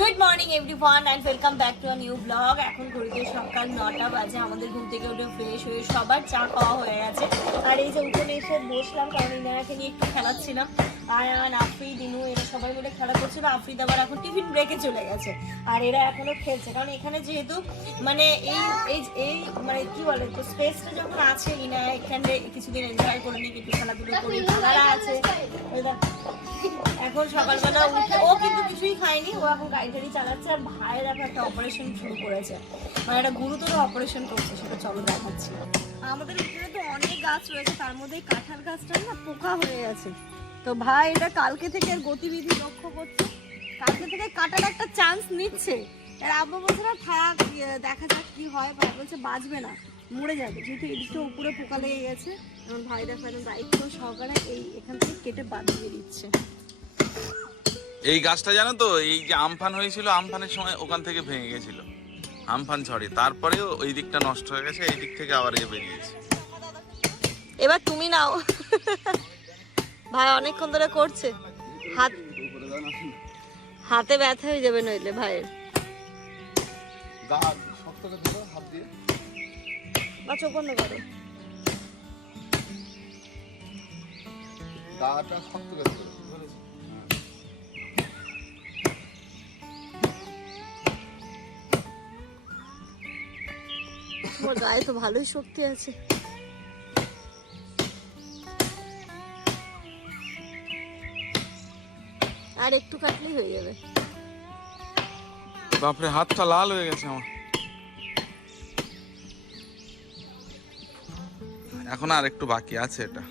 Good morning everyone and welcome back to a new blog এখন ঘড়িতে সকাল নটা বাজে, আমাদের ঘুম থেকে উঠে ফ্রেশ হয়ে সবার চা খাওয়া হয়ে গেছে। আর এই যে উঠোনে এসে বসলাম, কারণ ইনারাকে নিয়ে একটু খেলাচ্ছিলাম। আর আয়ান আফরিদ দিনু, এরা সবাই মিলে খেলা করছিল আফরিদ আবার এখন টিফিন ব্রেকে চলে গেছে। আর এরা এখনও খেলছে, কারণ এখানে যেহেতু মানে এই এই এই মানে কি বলে, তো স্পেসটা যখন আছে ইনা এখানে কিছুদিন এনজয় করে নিই একটু খেলাধুলো করি ভাড়া আছে। এখন সকালবেলা উঠে ও কিন্তু কিছুই খায়নি ও এখন গাড়ি টাড়ি চালাচ্ছে আর ভাইয়ের এখন একটা অপারেশন শুরু করেছে। মানে একটা গুরুতর অপারেশন করছে সেটা চলো দেখাচ্ছি। আমাদের উঠোনে তো অনেক গাছ রয়েছে তার মধ্যে কাঁঠাল গাছটা না পোকা হয়ে গেছে। তো ভাই এটা কালকে থেকে এর গতিবিধি লক্ষ্য করছে। কালকে থেকে কাটার একটা চান্স নিচ্ছে। আর আব্বু বলছে না থাক ইয়ে, দেখা যাক কি হয়। ভাই বলছে বাঁচবে না। মরে যাবে। যেহেতু এদিকটা উপরে পোকা লেগে গেছে এখন ভাই দেখো দায়িত্ব সহকারে এই এখান থেকে কেটে বাদ দিয়ে দিচ্ছে। এই গাছটা জানো তো এই যে আমফান হয়েছিল আমফানের সময় ওখান থেকে ভেঙে গেছিল। আমফান ঝড়ে তারপরেও ওই দিকটা নষ্ট হয়ে গেছে এই দিক থেকে আবার এ বেরিয়েছে। এবার তুমি নাও। ভাই অনেকক্ষণ ধরে করছে। হাত হাতে ব্যথা হয়ে যাবে নইলে ভাইয়ের। বা চোখ বন্ধ করো। গাটা শক্ত করে তোমার গায়ে তো ভালোই শক্তি আছে। আর একটু কাটলেই হয়ে যাবে। বাপরে হাতটা লাল হয়ে গেছে আমার। এখন আর একটু বাকি আছে এটা।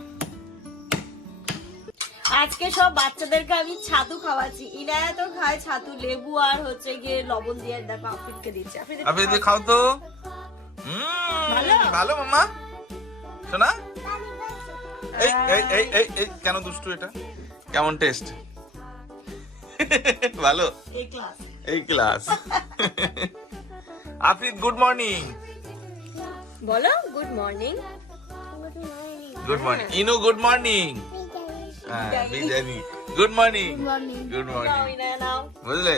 আজকে সব বাচ্চাদেরকে আমি ছাতু খাওয়াচ্ছি। ইনায়া তো খায় ছাতু লেবু আর হচ্ছে গিয়ে লবণ দিয়ে দেখো আফ্রিদকে দিচ্ছে। আপনি খাও তো। ভালো? ভালো মামা শোনা? এই এই এই এই এই কেন দুষ্টু এটা? কেমন টেস্ট ভালো? এই ক্লাস এই ক্লাস আফরিদ গুড মর্নিং বলো good morning good morning Inu good morning হ্যাঁ গুড মর্নিং গুড মর্নিং বুঝলে।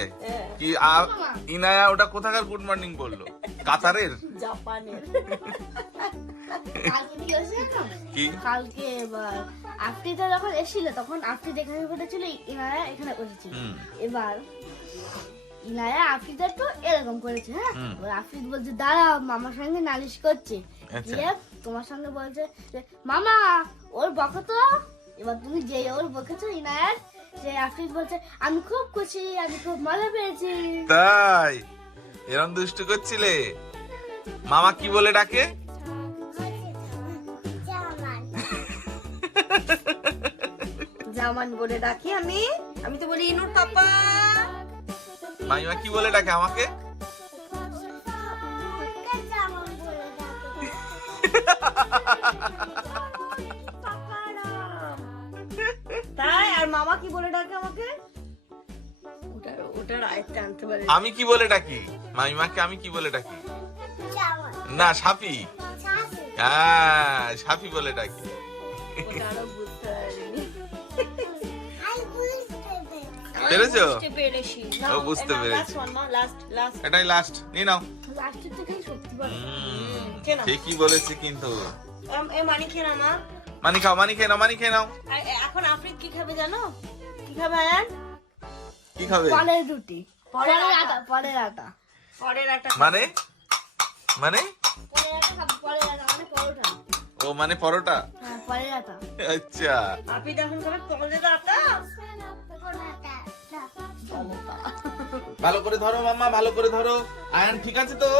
কি ইনায়া ওটা কোথাকার গুড মর্নিং বলল কাতারের জাপানের কি? কালকে এবার আফ্রিকা যখন এসেছিল তখন আফ্রিদ এখানে বসেছিল ইনায়া এখানে বসেছিল এবার ইনায়া আফ্রিদা তো এরকম করেছে হ্যাঁ? আফ্রিদ বলছে দাঁড়া মামার সঙ্গে নালিশ করছে। আচ্ছা। তোমার সঙ্গে বলছে যে, মামা ওর বকো তো? এবার তুমি যে ওর বকেছো ইনায়ার সে আফ্রিদ বলছে আমি খুব খুশি আমি খুব মজা পেয়েছি। তাই? এরম দুষ্টু করছিলে? মামা কি বলে ডাকে? জামান বলে ডাকি আমি। আমি তো বলি ইনুর পাপা। মাইমা কি বলে ডাকে আমাকে? তাই? আর মামা কি বলে ডাকে আমাকে? ওটার ওটার আয়ত্তে আনতে পারে। আমি কি বলে ডাকি? মামিমাকে আমি কি বলে ডাকি? না সাপি হ্যাঁ সাপি বলে ডাকি। ওটা আরও পেরেছ? পেরেছি। ও, বুঝতে পেরেছি। এটাই লাস্ট নিয়ে নাও। নাও? ঠিকই বলেছে কিন্তু। মানি খেয়ে না মা। মানি খাও মানি খেয়ে নাও মানি খেয়ে নাও। এখন আফ্রিদ কি খাবে জানো? কি খাবে আয়ান? কি খাবে? পরের রুটি। পরের আটা। আটা পরের আটা। পরের একটা মানে? মানে? পরের আটা খাব পরের আটা মানে পরোটা। ও মানে পরোটা? হ্যাঁ পরের আটা। আচ্ছা। খাবে পরের আটা। ভালো করে ধরো মাম্মা ভালো করে ধরো। আয়ান ঠিক আছে তো?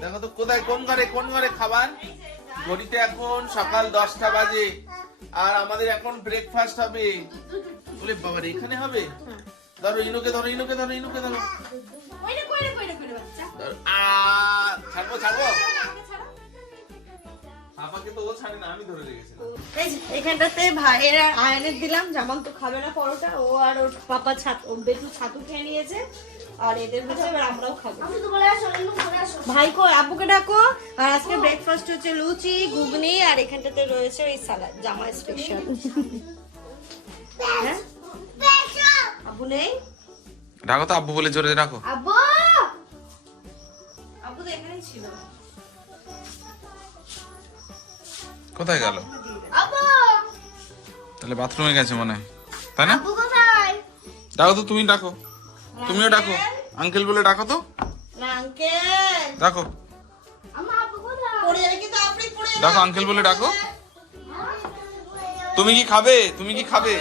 দেখো তো কোথায় কোন ঘরে কোন ঘরে খাবার? ঘড়িতে এখন সকাল দশটা বাজে। আর আমাদের এখন ব্রেকফাস্ট হবে। বলে বাবার এখানে হবে? ধরো ইনুকে ধরো ইনুকে ধরো ইনুকে ধরো। ছাড়বো ছাড়বো? পাপাকে তো ও ছাড়ে না আমি ধরে রেখেছিলাম। এই এখানটাতে ভাইয়ের আয়নের দিলাম জামান তো খাবে না পরোটা ও আর ওর পাপা ছাতু ও বেটু ছাতু খেয়ে নিয়েছে আর এদের হচ্ছে এবার আমরাও খাব। আমি তো বলে আসো ইনু বলে আসো। ভাই কো আব্বুকে ডাকো। আর আজকে ব্রেকফাস্ট হচ্ছে লুচি ঘুগনি আর এখানটাতে রয়েছে ওই সালাদ জামা স্পেশাল হ্যাঁ? আব্বু নেই? ডাকো তো আব্বু বলে জোরে রাখো আব্বু! আব্বু তো এখানেই ছিল। কোথায় গেল? তাহলে বাথরুমে গেছে মনে হয় তাই না? ডাকো তো তুমি ডাকো। তুমিও ডাকো। আঙ্কেল? বলে ডাকো তো। আঙ্কেল। ডাকো। ডাকো আঙ্কেল বলে ডাকো। তুমি কি খাবে? তুমি কি খাবে?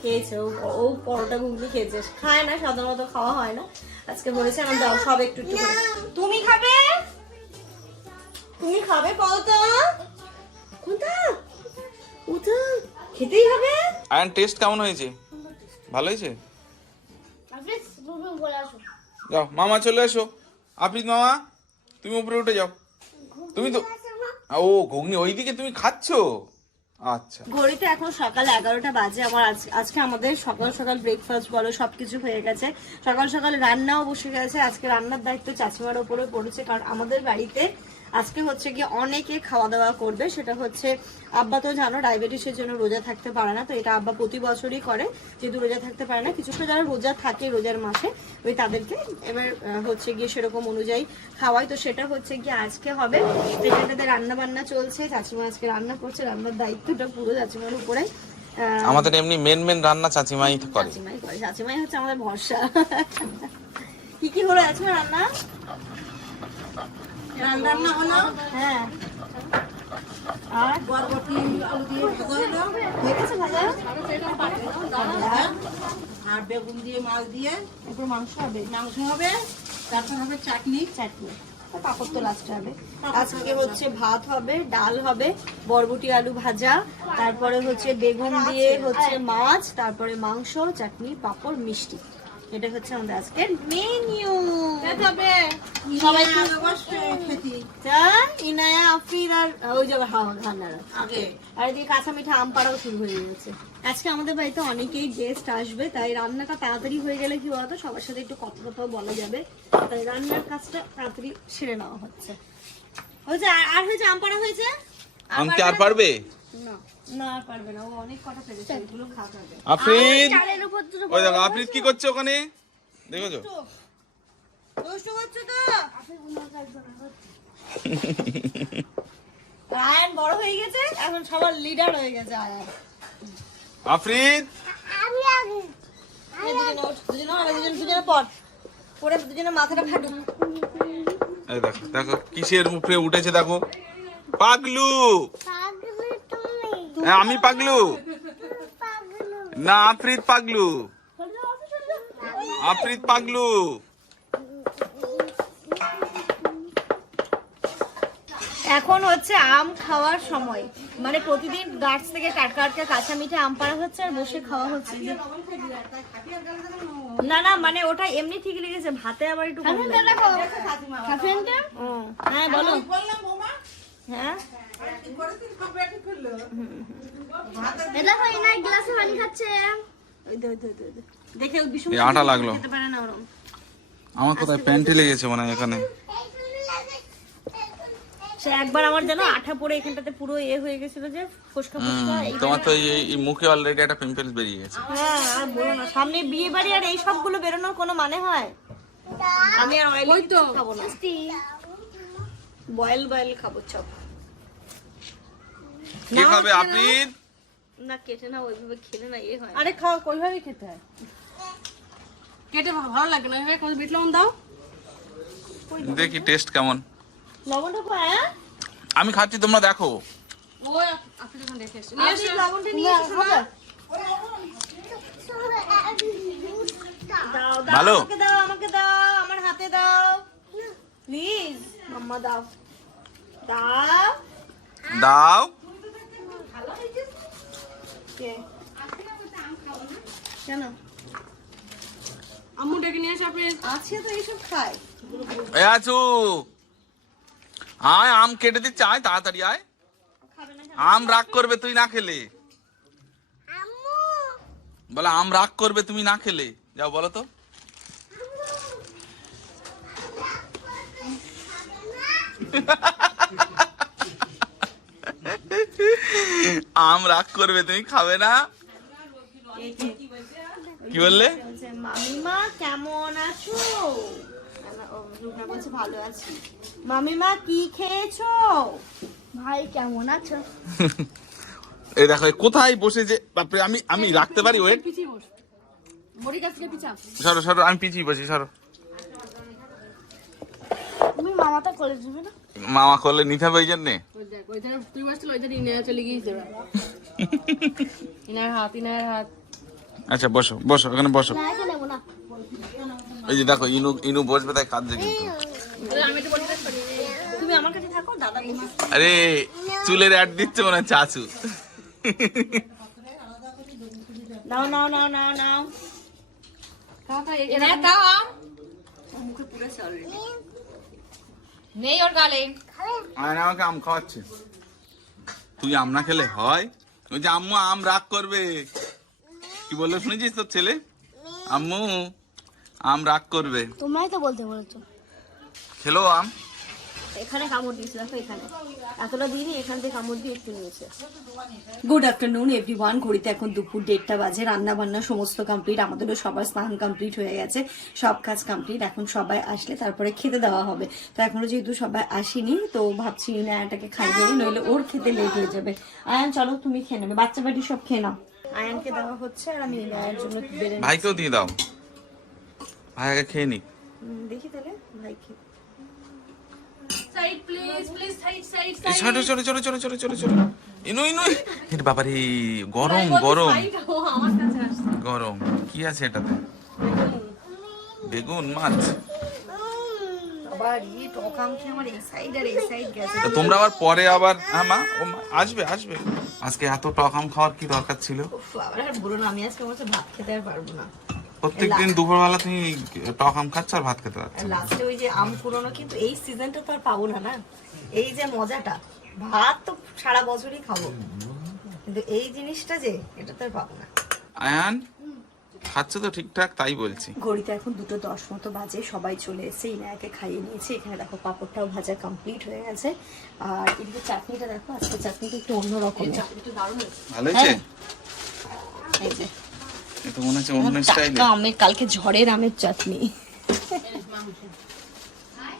খেয়েছে ও পরোটা ঘুগনি খেয়েছে। খায় না সাধারণত খাওয়া হয় না। আজকে বলেছে আমার দাও সব একটু একটু করে। তুমি খাবে? তুমি খাবে পরোটা কোনটা? ওটা? খেতেই হবে? আয়ন টেস্ট কেমন হয়েছে? ভালো হয়েছে? যাও মামা চলে এসো। আফরিদ মামা তুমি উপরে উঠে যাও। তুমি তো ও ঘুগনি ওইদিকে তুমি খাচ্ছো? আচ্ছা। ঘড়িতে এখন সকাল এগারোটা বাজে। আমার আজকে আমাদের সকাল সকাল ব্রেকফাস্ট বলো, সবকিছু হয়ে গেছে। সকাল সকাল রান্নাও বসে গেছে। আজকে রান্নার দায়িত্ব চাচিমার উপরে পড়েছে। কারণ আমাদের বাড়িতে আজকে হচ্ছে গিয়ে অনেকে খাওয়া দাওয়া করবে সেটা হচ্ছে আব্বা তো জানো ডায়াবেটিসের জন্য রোজা থাকতে পারে না তো এটা আব্বা প্রতি বছরই করে যেহেতু রোজা থাকতে পারে না কিছুটা যারা রোজা থাকে রোজার মাসে ওই তাদেরকে এবার হচ্ছে গিয়ে সেরকম অনুযায়ী খাওয়াই তো সেটা হচ্ছে গিয়ে আজকে হবে। এটাতে রান্না বান্না চলছে চাচিমা আজকে রান্না করছে রান্নার দায়িত্বটা পুরো চাচিমার উপরে আমাদের এমনি মেন মেন রান্না চাচিমাই করে। চাচিমাই করে চাচিমাই হচ্ছে আমাদের ভরসা। কি কি হলো চাচিমা রান্না? রান্না হলো হ্যাঁ। আর বরবটি আলু দিয়ে ভাজা হলো। হয়ে গেছে ভাজা? আর আর বেগুন দিয়ে মাছ দিয়ে। এরপর মাংস হবে। মাংস হবে তারপর হবে চাটনি। চাটনি। পাঁপড় তো লাস্টে হবে। আজকে হচ্ছে ভাত হবে ডাল হবে বরবটি আলু ভাজা। তারপরে হচ্ছে বেগুন দিয়ে হচ্ছে মাছ তারপরে মাংস চাটনি পাপড় মিষ্টি। এটা হচ্ছে আমাদের আজকের হবে। সবাই ইনায়া আফরিন আর ওই যাবে হাওয়া ঘান্নারা আগে। আর এদিকে কাঁচা মিঠা আম পাড়াও শুরু হয়ে গেছে। আজকে আমাদের বাড়িতে অনেকেই গেস্ট আসবে তাই রান্নাটা তাড়াতাড়ি হয়ে গেলে কি বলতো সবার সাথে একটু কথা কথাও বলা যাবে। তাই রান্নার কাজটা তাড়াতাড়ি সেরে নেওয়া হচ্ছে। হয়েছে আর- আর হয়েছে আম পাড়া হয়েছে? আম কি আর পারবে? না। না আর পারবে না। ও অনেক কথা পেরেছে এগুলো খাওয়া যাবে। আফরিদ চালের উপর দুটো ওই দেখো আফরিদ কি করছে ওখানে? দেখেছ? দুষ্টু। করছ তো। আয়ান বড় হয়ে গেছে এখন সবার লিডার হয়ে গেছে আয়ান আমি আগে দেখো দেখো কিসের উপরে উঠেছে দেখো? পাগলু। আমি পাগলু। না আফ্রিত পাগলু। আফরিদ পাগলু। এখন হচ্ছে আম খাওয়ার সময়। মানে প্রতিদিন গাছ থেকে টাটকা টাটকা কাঁচা মিঠা আম পাড়া হচ্ছে আর বসে খাওয়া হচ্ছে। না না মানে ওটা এমনি ঠিক লেগেছে ভাতে আবার একটু হ্যাঁ বলো। হ্যাঁ? পরের খাবে একটু করল এটা না গ্লাসে পানি খাচ্ছে। ওই দে, ওই দে, ওই দে, ওই দে। দেখে ওই বিষম এই আটা লাগল। খেতে পারে না ওরম। আমার কোথায় প্যান্টে লেগেছে মানে এখানে। সে একবার আমার যেন আঠা পড়ে এখানটাতে পুরো এ হয়ে গেছিল যে ফোসকা ফোসকা তোমার তো এই মুখে অলরেডি একটা পিম্পলস বেরিয়ে গেছে। হ্যাঁ আর বলো না সামনে বিয়ে বাড়ি আর এই সবগুলো বেরোনোর কোনো মানে হয়? আমি আর অয়েল খাব না। বয়েল বয়েল খাব চপ। কে খাবে আফরিদ না কেটে না ওইভাবে খেলে না এ হয় আরে খাওয়া কইভাবে খেতে হয়। কেটে ভালো লাগে না এভাবে কোনো বিট লবণ দাও। দেখি টেস্ট কেমন? লবণটা হ্যাঁ? আমি খাচ্ছি তোমরা দেখো। ও আপনি যখন রেখে এসে। আপনি লবণটা নিয়ে এসো না দাও দাও ভালো? আমাকে দাও আমাকে দাও আমার হাতে দাও। প্লিজ মাম্মা দাও। দাও। দাও। কেন? আম্মু ডেকে নিয়ে এসে আছে তো এইসব খাই এ আছু আয় আম কেটে দিচ্ছে আয় তাড়াতাড়ি আয়। আম রাগ করবে তুই না খেলে। বলে আম রাগ করবে তুমি না খেলে। যাও বলো তো। আম রাগ করবে তুমি খাবে না? কি বললে? মামিমা কেমন আছো? ও, বলছে ভালো আছি। মামিমা কি খেয়েছো? ভাই কেমন আছো? এই দেখো কোথায় বসে যে বাপরে আমি আমি রাখতে পারি ওয়েট সরো সরো আমি পিছিয়ে বসি সরো। তুমি মামাটা করে দেবে না? মামা করলে নিতে হবে ওই জন্যে? তুই বসছিল ওই চলে গিয়েছে ইনার হাত ইনার হাত আচ্ছা বসো বসো ওখানে বসো। এটা এই যে দেখো ইনু ইনু বসবে তাই কাঁদছে কিন্তু। তুমি আমার কাছে থাকো দাদা আরে চুলের অ্যাড দিচ্ছে মনে হচ্ছে চাচু। নাও নাও নাও নাও নাও। কাকা এরা দাও মুখে পুরেছে অলরেডি নেই ওর গালে। আয়না আমাকে আম খাওয়াচ্ছে। তুই আম না খেলে হয়? ওই যে আম্মু আম রাগ করবে। কি বলল শুনেছিস তোর ছেলে? আম্মু আম রাগ করবে। তোমরাই তো বলতে বলেছ। খেলো আম। এখানে কামড় দিয়েছে দেখো এখানে। এতটা দিইনি এখান থেকে কামড় দিয়ে একটু নিয়েছে। গুড আফটারনুন এভরিওয়ান ঘড়িতে এখন দুপুর দেড়টা বাজে। রান্না বান্না সমস্ত কমপ্লিট আমাদেরও সবার স্নান কমপ্লিট হয়ে গেছে। সব কাজ কমপ্লিট এখন সবাই আসলে তারপরে খেতে দেওয়া হবে। তো এখনও যেহেতু সবাই আসেনি তো ভাবছি নায়াটাকে খাইয়ে দিই নইলে ওর খেতে লেট হয়ে যাবে। আয়ান চলো তুমি খেয়ে নেবে বাচ্চা বাড়ি সব খেয়ে নাও। আয়ানকে দেওয়া হচ্ছে আর আমি নায়ার জন্য ভাইকেও দিয়ে দাও। ভাই আগে খেয়ে নি। দেখি তাহলে। ভাই খেয়ে side please please side side এই চলো চলো চলো চলো চলো চলো চলো। ইনু ইনু এর বাবারে গরম গরম। ও আমার কাছে আসছে। গরম কি আছে এটাতে? বেগুন মাছ। আবার এই টক আম খেয়ে আমার এই সাইড আর এই সাইড গেছে। তো তোমরা আবার পরে আবার হ্যাঁ মা ও আসবে আসবে। আজকে এত টক আম খাওয়ার কি দরকার ছিল? আমি আজকে ভাত খেতে আর পারব না। প্রত্যেকদিন দুপুরবেলা তুমি টক আম খাচ্ছ আর ভাত খেতে পারছ লাস্টে ওই যে আম কুড়োনো কিন্তু এই সিজনটা তো আর পাবো না না। এই যে মজাটা ভাত তো সারা বছরই খাব। কিন্তু এই জিনিসটা যে এটা তো আর পাবো না। আয়ান খাচ্ছ তো ঠিকঠাক তাই বলছি। ঘড়িতে এখন দুটো দশ মতো বাজে সবাই চলে এসেছে ইনায়াকে খাইয়ে নিয়েছে। এখানে দেখো পাপড়টাও ভাজা কমপ্লিট হয়ে গেছে। আর এদিকে চাটনিটা দেখো আজকে চাটনিটা একটু অন্যরকম। একটু দারুণ হয়েছে। ভালো হয়েছে? এই যে। এটা মনে হচ্ছে অন্য স্টাইলে। টাটকা আমের কালকে ঝড়ের আমের চাটনি।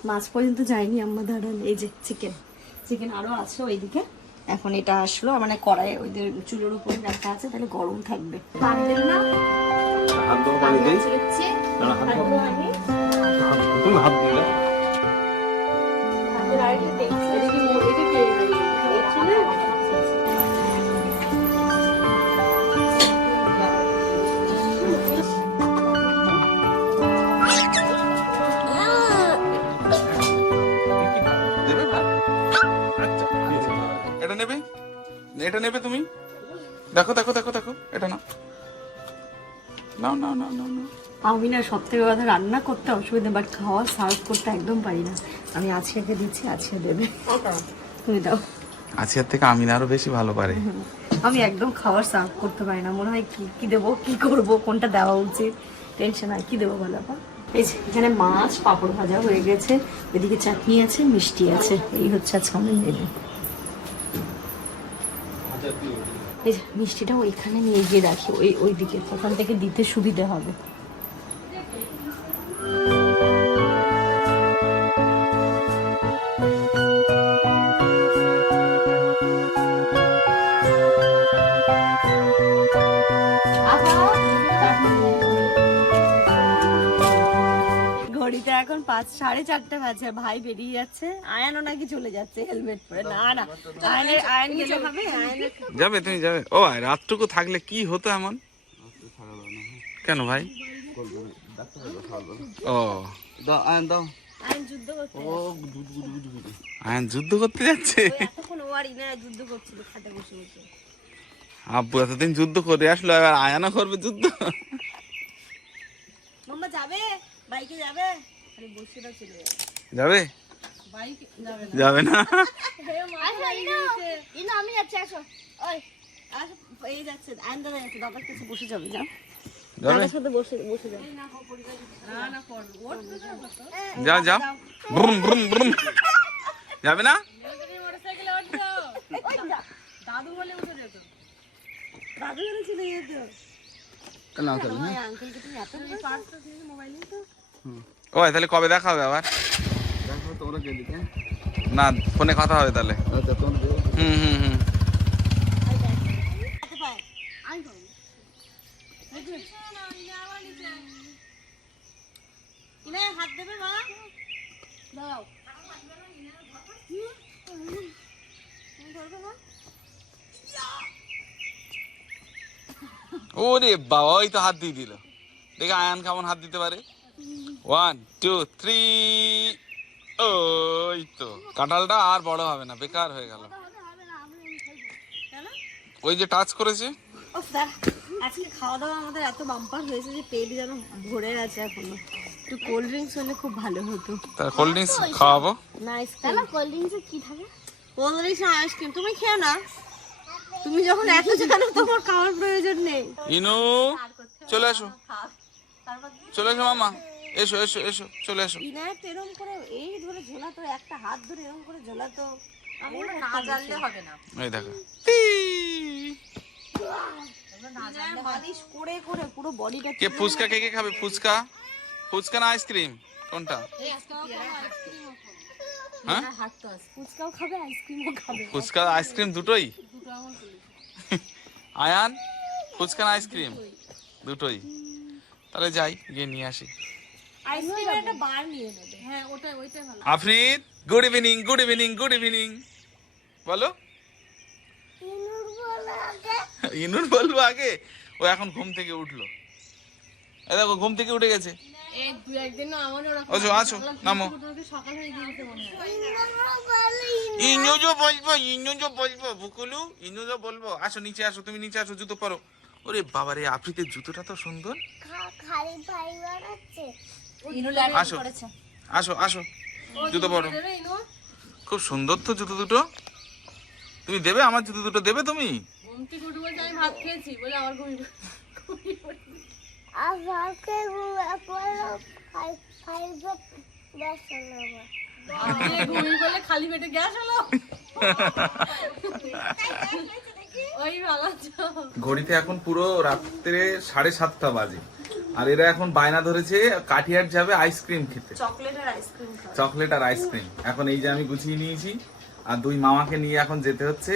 মাছ পর্যন্ত যায়নি আম্মা দাঁড়ান এই যে চিকেন চিকেন আরও আছে ওইদিকে। এখন এটা আসলো মানে কড়াই ওইদের চুলোর উপরে রাখা আছে তাহলে গরম থাকবে। দেবে এটা নেবে তুমি? দেখো দেখো দেখো দেখো এটা না নাও নাও নাও নাও নাও। আমি না সব থেকে কথা রান্না করতে অসুবিধা বাট খাওয়া সার্ভ করতে একদম পারি না। আমি আজকে দিচ্ছি আজকে দেবে। তুমি দাও। আজকের থেকে আমি আরও বেশি ভালো পারে। আমি একদম খাবার সার্ভ করতে পারি না। মনে হয় কি কি দেবো কি করব কোনটা দেওয়া উচিত? টেনশন হয় কি দেবো বলো আপা? এই যে এখানে মাছ পাঁপড় ভাজা হয়ে গেছে। এদিকে চাটনি আছে মিষ্টি আছে। এই হচ্ছে আজকে আমি মেনু মিষ্টিটা ওইখানে নিয়ে গিয়ে রাখি ওই ওই দিকে ওখান থেকে দিতে সুবিধা হবে। পাঁচ সাড়ে চারটে বাজে ভাই বেরিয়ে যাচ্ছে। আয়ানও নাকি চলে যাচ্ছে হেলমেট পরে। না না আয়নের আয়ন গেলে হবে যাবে তুমি যাবে। ও ভাই রাতটুকু থাকলে কি হতো এমন? কেন ভাই? ও। আয়ন যুদ্ধ করতে আয়ন যুদ্ধ করতে যাচ্ছে? আব্বু এতদিন যুদ্ধ করে আসলো এবার আয়ানা করবে যুদ্ধ? মাম্মা যাবে? বাইকে যাবে? দাও যাবে যাবে বাইক যাবে না যাবে না আসো ইনো ইনো আমি যাচ্ছি আসো ওই আর এই যাচ্ছে আয়ন দাদা যাচ্ছে দাদার কাছে বসে যাবে যা যাবে দাদার সাথে বসে বসে যাবে না না পর ওর তো যাব তো যাও যাও ব্রুম ব্রুম ব্রুম যাবে না মোটরসাইকেলে উঠছো দাদু বলে দাদু এখানে চলে যেত নাও তাহলে হ্যাঁ আঙ্কেলকে তুমি এত মোবাইলে তো ও তাহলে কবে দেখা হবে আবার? না ফোনে কথা হবে তাহলে। আচ্ছা হুম হুম হুম। আমি পাবো হাত দেবে মা দাও ওরে বাবা ওই তো হাত দিয়ে দিল। দেখে আয়ান কেমন হাত দিতে পারে। ওয়ান টু থ্রি ওই তো কাঁঠালটা আর বড় হবে না বেকার হয়ে গেল। ওই যে টাচ করেছে। আজকে খাওয়া দাওয়া আমাদের এত বাম্পার হয়েছে যে পেট যেন ভরে আছে এখনও। একটু কোল্ড ড্রিঙ্কস হলে খুব ভালো হতো। তার কোল্ড ড্রিঙ্কস খাওয়াবো? না তাহলে কোল্ড ড্রিঙ্কসে কি থাকে? কোল্ড ড্রিঙ্কস আইসক্রিম তুমি খেও না তুমি যখন এত জানো তোমার খাওয়ার প্রয়োজন নেই। ইনু চলে আসো। চলে এসো মামা। এসো এসো এসো চলে এসো। ইনার এরকম করে এই ধরে ঝোলাতো একটা হাত ধরে এরকম করে ঝোলাতো। আমি না জানলে হবে না। এই দেখো। মালিশ করে করে পুরো বডিটা কে ফুচকা কে কে খাবে? ফুচকা? ফুচকা না আইসক্রিম কোনটা হ্যাঁ? ফুচকাও খাবে আইসক্রিমও খাবে। ফুচকা আইসক্রিম দুটোই? আয়ান ফুচকা না আইসক্রিম? দুটোই। তাহলে যাই গিয়ে নিয়ে আসি। আইসক্রিমের একটা বার নিয়ে নেবে। হ্যাঁ ওটাই ওইটাই ভালো। Afrid good evening good evening good evening বলো। ইনুর বলব আগে? ও এখন ঘুম থেকে উঠল। এই দেখো ঘুম থেকে উঠে গেছে। আসো নামো। হয়ে মনে বলব ইনুজো বলব বুকুলু ইনুজো বলব। আসো নিচে আসো তুমি নিচে আসো জুতো পরো। ওরে বাবারে আফ্রিদের জুতোটা তো সুন্দর। খালি ফাইবার আছে আসো। আসো আসো। জুতো পরো। খুব সুন্দর তো জুতো দুটো। তুমি দেবে? আমার জুতো দুটো দেবে তুমি? খালি পেটে গ্যাস হলো? ওই ভালো তো। ঘড়িতে এখন পুরো রাত্রে সাড়ে সাতটা বাজে। আর এরা এখন বায়না ধরেছে কাঠিয়ার যাবে আইসক্রিম খেতে। চকলেট আর আইসক্রিম চকলেট আর আইসক্রিম। এখন এই যে আমি গুছিয়ে নিয়েছি আর দুই মামাকে নিয়ে এখন যেতে হচ্ছে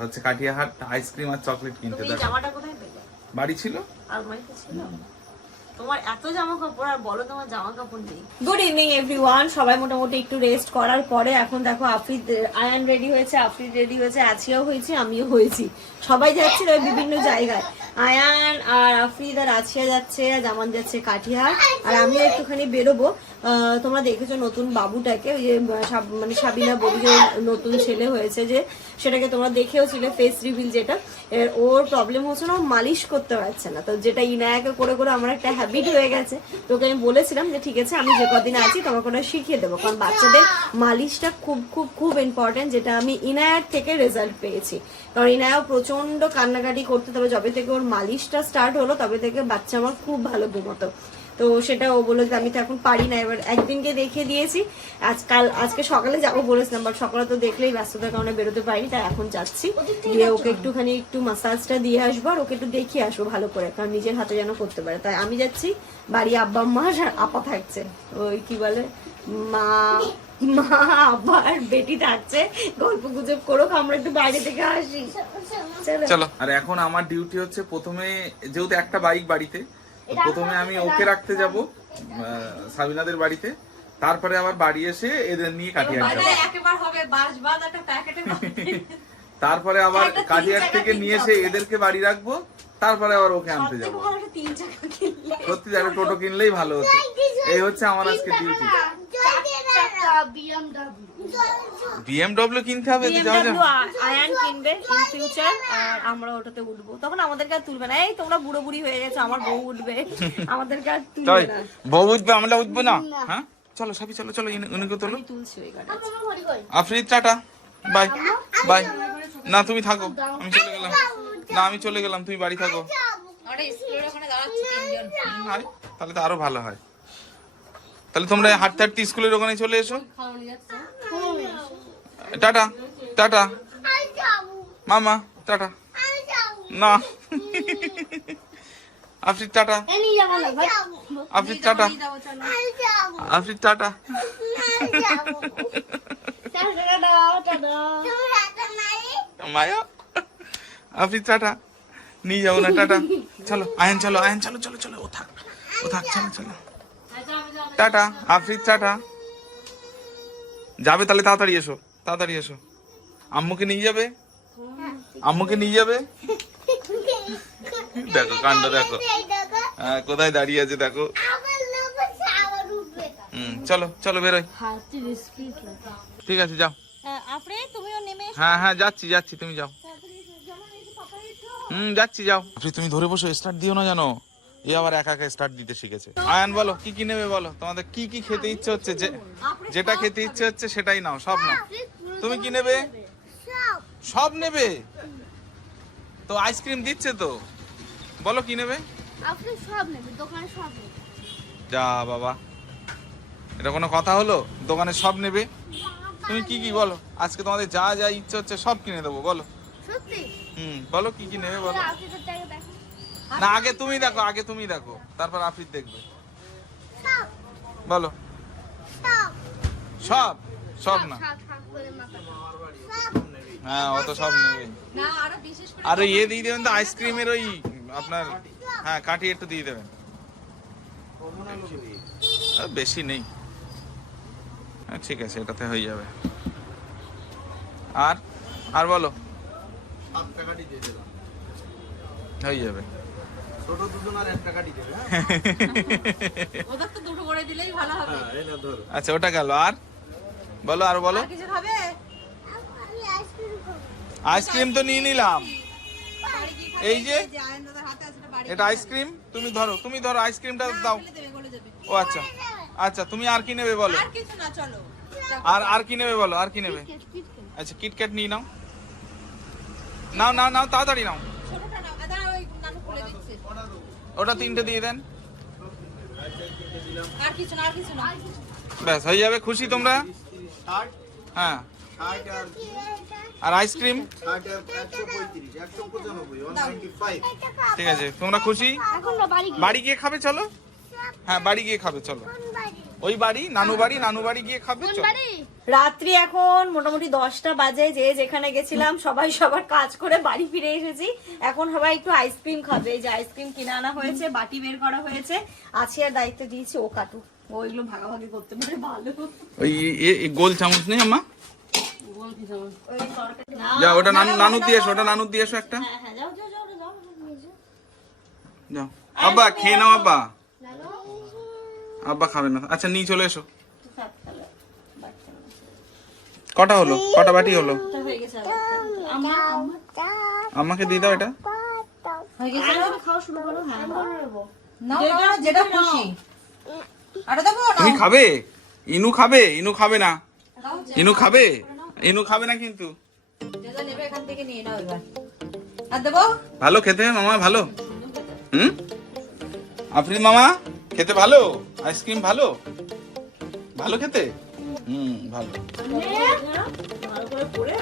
হচ্ছে কাঠিয়াহাট আইসক্রিম আর চকলেট কিনতে। তুমি দেখো। জামাটা কোথায় পেলে? বাড়ি ছিল? আলমারিতে ছিল? তোমার এত জামা কাপড় আর বলো তোমার জামা কাপড় নেই। গুড ইভিনিং এভরিওয়ান সবাই মোটামুটি একটু রেস্ট করার পরে এখন দেখো আফরিদ আয়ান রেডি হয়েছে আফরিদ রেডি হয়েছে আছিয়াও হয়েছে আমিও হয়েছি। সবাই যাচ্ছে ওই বিভিন্ন জায়গায়। আয়ান আর আফরিদ আর আছিয়া যাচ্ছে জামান যাচ্ছে কাঠিয়ার আর আমি একটুখানি বেরোবো। তোমরা দেখেছ নতুন বাবুটাকে, ওই যে মানে সাবিনা বলি যে নতুন ছেলে হয়েছে যে, সেটাকে তোমরা দেখেও ছিলে ফেস রিভিল যেটা। ওর প্রবলেম হচ্ছে না মালিশ করতে পারছে না। তো যেটা ইনায়াকে করে করে আমার একটা হ্যাবিট হয়ে গেছে, তোকে আমি বলেছিলাম যে, ঠিক আছে, আমি যে কদিন আছি, তোমাকে ওটা শিখিয়ে দেবো। কারণ বাচ্চাদের মালিশটা খুব খুব খুব ইম্পর্টেন্ট যেটা আমি ইনায়ার থেকে রেজাল্ট পেয়েছি। কারণ ইনায়াও প্রচণ্ড কান্নাকাটি করতে, তবে যবে থেকে ওর মালিশটা স্টার্ট হলো, তবে থেকে বাচ্চা আমার খুব ভালো ঘুমতো। তো সেটা ও বলে যে আমি তো এখন পারি না। এবার একদিনকে দেখিয়ে দিয়েছি। আজকাল আজকে সকালে যাব বলেছিলাম বাট সকালে তো দেখলেই ব্যস্ততার কারণে বেরোতে পারিনি তাই এখন যাচ্ছি। দিয়ে ওকে একটুখানি একটু মাসাজটা দিয়ে আসব আর ওকে একটু দেখিয়ে আসব ভালো করে কারণ নিজের হাতে যেন করতে পারে। তাই আমি যাচ্ছি বাড়ি আব্বা মা আর আপা থাকছে। ওই কি বলে? মা মা আবার বেটি থাকছে। গল্প গুজব করুক আমরা একটু বাইরে থেকে আসি। চলো। চলো। আর এখন আমার ডিউটি হচ্ছে প্রথমে যেহেতু একটা বাইক বাড়িতে তো প্রথমে আমি ওকে রাখতে যাব সাবিনাদের বাড়িতে। তারপরে আবার বাড়ি এসে এদের নিয়ে কাঠিয়ার যাব একেবার হবে বাস বাদ একটা প্যাকেটে তারপরে আবার কাঠিয়ার থেকে নিয়ে এসে এদেরকে বাড়ি রাখব। তারপরে আবার ওকে আনতে যাব। সত্যি একটা টোটো কিনলেই ভালো হতো। এই হচ্ছে আমার আজকে ডিউটি বিএমডব্লিউ কিনতে হবে তো যাও যাও BMW আয়ান কিনবে ইন ফিউচার আর আমরা ওটাতে উঠবো। তখন আমাদেরকে আর তুলবে না। এই তোমরা বুড়ো বুড়ি হয়ে গেছো আমার বউ উঠবে। আমাদেরকে আর তুলবে না। বউ উঠবে আমরা উঠবো না? হ্যাঁ? চলো সাবি চলো চলো উনিকে তোলো। আমি তুলছি আফরিদ টাটা। বাই। বাই। না তুমি থাকো। আমি চলে গেলাম। না আমি চলে গেলাম তুমি বাড়ি থাকো। হুম, তাহলে তো আরও ভালো হয়। তাহলে তোমরা হাঁটতে হাঁটতে স্কুলের ওখানে চলে এসো। Tata tata. মামা, টাটা। না। আফরিদ, টাটা। এ নিয়ে যাব না ভাই Afrid, tata. Afrid, tata. Maya? Afrid, tata. নিয়ে যাব না, টাটা। চলো, আয়ন চলো আয়ন, চলো চলো চলো, ও থাক ও থাক, চলো চলো। Tata, Afrid, tata. যাবে তাহলে তাড়াতাড়ি এসো। তাড়াতাড়ি এসো। আম্মুকে নিয়ে যাবে? আম্মুকে নিয়ে যাবে? দেখো, কাণ্ড দেখো। হ্যাঁ কোথায় দাঁড়িয়ে আছে দেখো। হুম, চলো চলো বেরোই। ঠিক আছে, যাও। হ্যাঁ হ্যাঁ যাচ্ছি যাচ্ছি, তুমি যাও। হুম, যাচ্ছি, যাও। তুমি ধরে বসো স্টার্ট দিও না জানো এ আবার একা একা স্টার্ট দিতে শিখেছে। আয়ান বলো কি কি নেবে বলো? তোমাদের কি কি খেতে ইচ্ছে হচ্ছে? যে যেটা খেতে ইচ্ছে হচ্ছে সেটাই নাও সব নাও। তুমি কি নেবে? সব নেবে? তো আইসক্রিম দিচ্ছে তো? বলো কি নেবে? সব নেবে দোকানে সব নেবে। যা বাবা। এটা কোনো কথা হলো? দোকানে সব নেবে? তুমি কি কি বলো? আজকে তোমাদের যা যা ইচ্ছে হচ্ছে সব কিনে দেবো বলো। হুম বলো কি কি নেবে বলো আপনি তো টাকা দেখেন না আগে তুমি দেখো আগে তুমি দেখো। তারপর আফরিদ দেখবে। বলো। সব। সব? না? হ্যাঁ অত সব নেবে। না আরও বিশেষ করে আর ওই ইয়ে দিয়ে দেবেন তো আইসক্রিমের ওই আপনার হ্যাঁ কাঠি একটু দিয়ে দেবেন। আর বেশি নেই। হ্যাঁ, ঠিক আছে এটাতে হয়ে যাবে। আর আর বলো। হয়ে যাবে। ছোট দুজন আর দেবে হ্যাঁ? ওদের তো দুটো করে দিলেই ভালো হবে। হ্যাঁ, এই না ধরো। আচ্ছা ওটা গেল। আর? বলো আর বলো। কিছু খাবে? আইসক্রিম তো নিয়ে নিলাম। এই যে? এটা আইসক্রিম? তুমি ধরো তুমি ধরো আইসক্রিমটা দাও। ও আচ্ছা। আচ্ছা তুমি আর কি নেবে বলো? আর কিছু না চলো। আর আর কি নেবে বলো আর কি নেবে? আচ্ছা কিটক্যাট নিয়ে নাও। নাও নাও নাও তাড়াতাড়ি নাও ছোটটা না দাদা ওই নানু খুলে দিচ্ছে ওটা তিনটে দিয়ে দেন। ব্যাস হয়ে যাবে খুশি তোমরা? হ্যাঁ। আর আর আইসক্রিম? ঠিক আছে তোমরা খুশি? বাড়ি গিয়ে খাবে চলো? হ্যাঁ বাড়ি গিয়ে খাবে চলো। ওই বাড়ি নানু বাড়ি নানু বাড়ি গিয়ে খাবে চলো। রাত্রি এখন মোটামুটি দশটা বাজে যে যেখানে গেছিলাম সবাই সবার কাজ করে বাড়ি ফিরে এসেছি। এখন সবাই একটু আইসক্রিম খাবে। এই যে আইসক্রিম কিনে আনা হয়েছে বাটি বের করা হয়েছে। আছে আর দায়িত্ব দিয়েছি ও কাটু। ও এগুলো ভাগাভাগি করতে পারে ভালো। ওই গোল চামচ নেই আমা যা ওটা নানু দিয়ে এসো ওটা নানু দিয়ে এসো একটা। হ্যাঁ হ্যাঁ। যাও আব্বা খেয়ে নাও আব্বা। আব্বা খাবে না। আচ্ছা নিয়ে চলে এসো থাক তাহলে, বাচ্চা মানুষ। কটা হলো? কটা বাটি হলো। আমাকে দিয়ে দাও এটা। তুমি খাবে? ইনু খাবে? ইনু খাবে না। ইনু খাবে? ইনু খাবে না কিন্তু। ভালো খেতে মামা, ভালো। হুম? আফরিদ মামা, খেতে ভালো? আইসক্রিম ভালো? ভালো খেতে? হুম ভালো। ভালো করে পড়ে